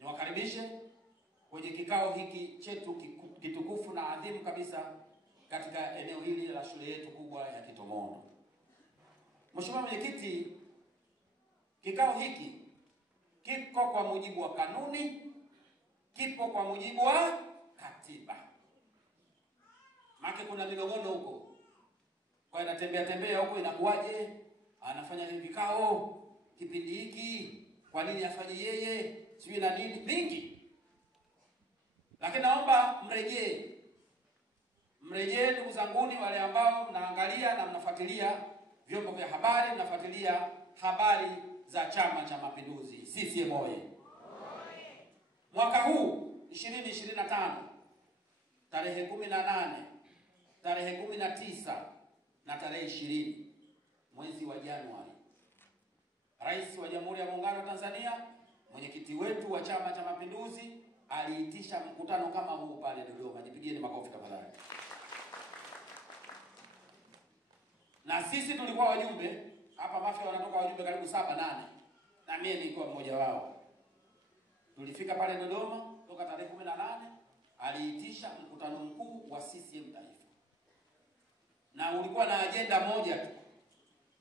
niwakaribishe kwenye kikao hiki chetu kitukufu na adhimu kabisa katika eneo hili la shule yetu kubwa ya Kitomondo. Mheshimiwa Mwenyekiti, kikao hiki kiko kwa mujibu wa kanuni, kipo kwa mujibu wa katiba. Maana kuna minong'ono huko. Kwa inatembea huko, inakuwaje? Anafanya vikao kipindi hiki, kwa nini afanye yeye? Sijui na nini vingi. Lakini naomba mrejee ndugu zanguni, wale ambao mnaangalia na mnafuatilia vyombo vya habari, mnafuatilia habari za Chama cha Mapinduzi CCM oyee. Mwaka huu 2025 tarehe 18, tarehe 19 na tarehe 20 mwezi wa Januari, Rais wa Jamhuri ya Muungano wa Tanzania, mwenyekiti wetu wa Chama cha Mapinduzi aliitisha mkutano kama huu pale Dodoma. Jipigieni makofi tafadhali. Na sisi tulikuwa wajumbe hapa Mafia, wanatoka wajumbe karibu 7-8 na mimi nilikuwa mmoja wao. Tulifika pale Dodoma toka tarehe 18, aliitisha mkutano mkuu wa CCM Taifa. Na ulikuwa na agenda moja tu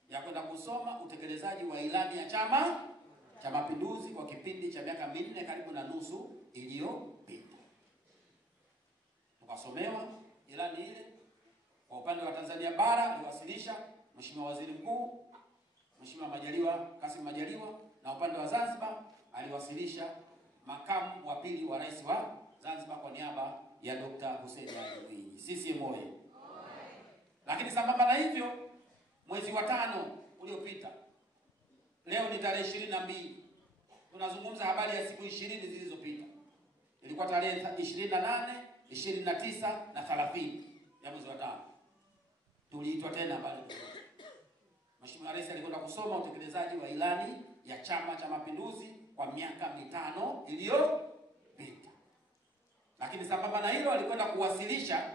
ya kwenda kusoma utekelezaji wa ilani ya Chama cha Mapinduzi kwa kipindi cha miaka 4 karibu na nusu iliyopita. Tukasomewa ilani ile. Kwa upande wa Tanzania bara aliwasilisha Mheshimiwa Waziri Mkuu Mheshimiwa Kassim Majaliwa, na upande wa Zanzibar aliwasilisha makamu wa pili wa rais wa Zanzibar kwa niaba ya Dr. Hussein Ali Mwinyi. CCM oyee. Lakini sambamba na hivyo, mwezi wa 5 uliopita, leo ni tarehe 22, tunazungumza habari ya siku 20 zilizopita. Ilikuwa tarehe 28, 29 na 30 ya mwezi wa 5. Tuliitwa tena pale. Mheshimiwa Rais alikwenda kusoma utekelezaji wa ilani ya Chama cha Mapinduzi kwa miaka 5 iliyopita. Lakini sambamba na hilo alikwenda kuwasilisha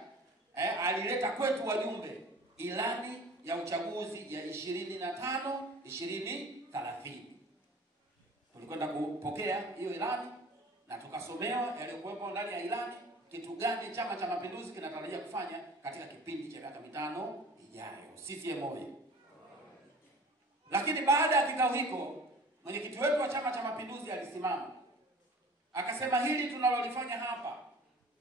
alileta kwetu wajumbe ilani ya uchaguzi ya 25 2030. Tulikwenda kupokea hiyo ilani na tukasomewa yaliyokuwepo ndani ya ilani, kitu gani Chama cha Mapinduzi kinatarajia kufanya katika kipindi cha miaka 5 ijayo. CCM oyee. Lakini baada ya kikao hiko, mwenyekiti wetu wa Chama cha Mapinduzi alisimama akasema, hili tunalolifanya hapa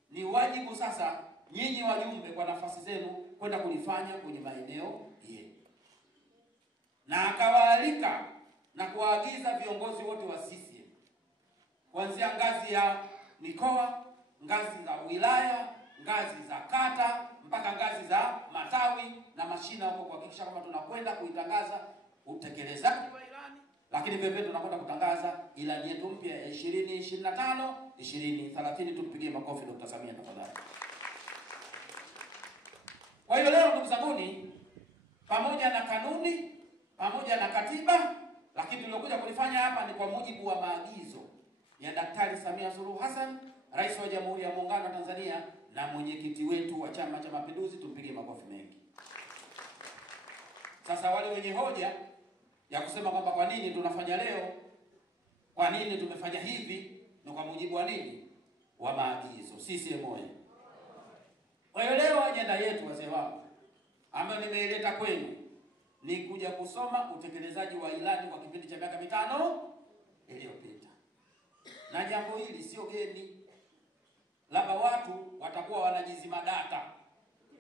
ni wajibu sasa nyinyi wajumbe kwa nafasi zenu kwenda kulifanya kwenye maeneo yenu. Na akawaalika na kuwaagiza viongozi wote wa CCM kuanzia ngazi ya mikoa, ngazi za wilaya, ngazi za kata, mpaka ngazi za matawi na mashina huko, kuhakikisha kwamba tunakwenda kuitangaza utekelezaji wa ilani, lakini vile vile tunakwenda kutangaza ilani yetu mpya ya 2025 2030. Tumpigie makofi Dr. Samia tafadhali. Kwa hiyo leo ndugu zanguni, pamoja na kanuni, pamoja na katiba, lakini tuliokuja kulifanya hapa ni kwa mujibu wa maagizo ya Daktari Samia Suluhu Hassan, Rais wa Jamhuri ya Muungano wa Tanzania na mwenyekiti wetu wa Chama cha Mapinduzi. Tumpigie makofi mengi. Sasa wale wenye hoja ya kusema kwamba kwa nini tunafanya leo, kwa nini tumefanya hivi, ni kwa mujibu wa nini? Wa maagizo. CCM oyee. Kwa hiyo leo ajenda yetu, wazee wangu, ambayo nimeileta kwenu, ni kuja kusoma utekelezaji wa ilani kwa kipindi cha miaka 5 iliyopita. Na jambo hili sio geni. Labda watu watakuwa wanajizima data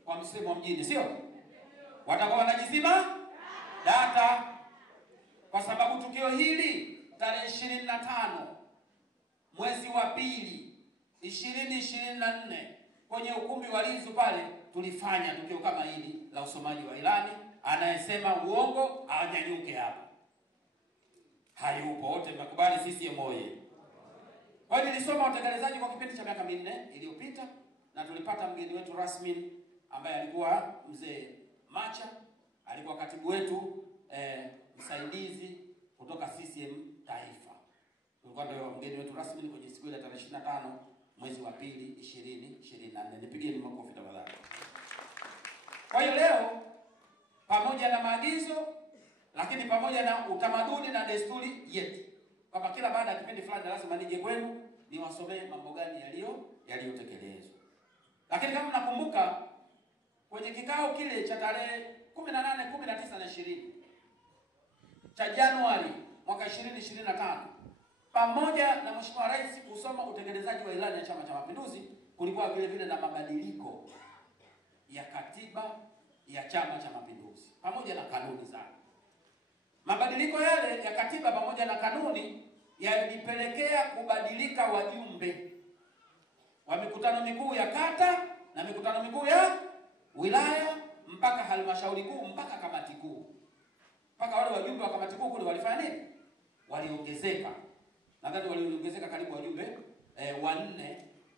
kwa msemo wa mjini, sio? Watakuwa wanajizima data kwa sababu tukio hili tarehe 25 mwezi wa 2 2024 kwenye ukumbi wa Lizu pale tulifanya tukio kama hili la usomaji wa ilani. Anayesema uongo anyanyuke hapa. Hayupo, wote mmekubali. CCM oyee. Kwa hiyo nilisoma utekelezaji kwa kipindi cha miaka 4 iliyopita, na tulipata mgeni wetu rasmi ambaye alikuwa mzee Macha, alikuwa katibu wetu msaidizi kutoka CCM Taifa. Tulikuwa ndio mgeni wetu rasmi kwenye siku ile tarehe 25 mwezi wa 2 2024. Nipigieni makofi tafadhali. Kwa hiyo leo, pamoja na maagizo, lakini pamoja na utamaduni na desturi yetu, kwamba kila baada ya kipindi fulani lazima nije kwenu niwasomee mambo gani yaliyotekelezwa. Lakini kama mnakumbuka kwenye kikao kile cha tarehe 18, 19 na 20 cha Januari mwaka 2025, pamoja na Mheshimiwa Rais kusoma utekelezaji wa ilani ya Chama cha Mapinduzi, kulikuwa vile vile na mabadiliko ya katiba ya Chama cha Mapinduzi pamoja na kanuni zake. Mabadiliko yale ya katiba pamoja na kanuni yalipelekea kubadilika wajumbe wa mikutano mikuu ya kata na mikutano mikuu ya wilaya mpaka halmashauri kuu mpaka kamati kuu. Mpaka wale wajumbe wa kamati kuu kule walifanya nini? Waliongezeka. Nadhani waliongezeka karibu wajumbe 4,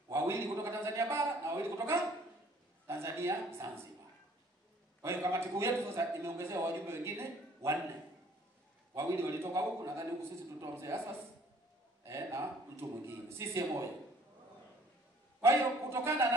2 kutoka Tanzania bara na 2 kutoka Tanzania Zanzibar. Kwa hiyo kamati kuu yetu sasa imeongezewa wajumbe wengine 4. 2 walitoka huku, nadhani huku sisi tutoa mzee Asas na mtu mwingine. CCM oyee. Kwa hiyo kutokana